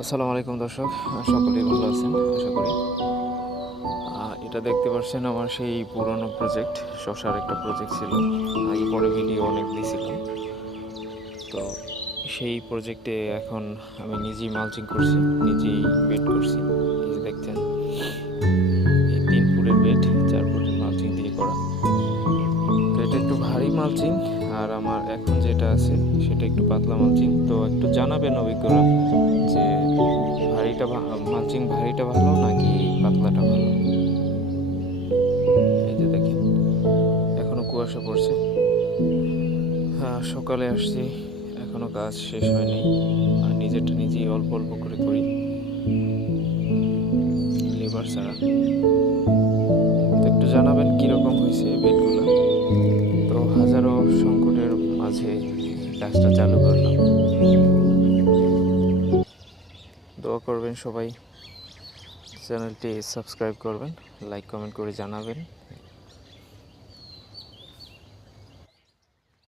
আসসালামু আলাইকুম দর্শক, সকলেই ভালো আছেন আশা করি। এটা দেখতে পাচ্ছেন আমার সেই পুরনো প্রজেক্ট, শশার একটা প্রজেক্ট ছিল। আগে পরে ভিডিও অনেক দিয়েছিলাম। তো সেই প্রজেক্টে এখন আমি নিজেই মালচিং করছি, নিজেই বেড করছি। এই যে দেখছেন, এই 3 ফুটের বেড, 4 ফুটের মালচিং দিয়ে করা। তো এটা একটু ভারী মালচিং, আর আমার এখন যেটা আছে সেটা একটু পাতলা মালচিং। তো একটু জানাবেন অভিজ্ঞরা যে মালচিং ভারীটা ভালো নাকি পাতলাটা ভালো। এই যে দেখেন, এখনো কুয়াশা পড়ছে। হ্যাঁ, সকালে আসছি, এখনো কাজ শেষ হয়নি। আর নিজেরটা নিজেই অল্প অল্প করে করি, লেবার ছাড়া। তো একটু জানাবেন কীরকম হয়েছে বেডগুলো। তো হাজারো সংকটের মাঝে কাজটা চালু করলাম। দোয়া করবেন সবাই, চ্যানেলটি সাবস্ক্রাইব করবেন, লাইক কমেন্ট করে জানাবেন।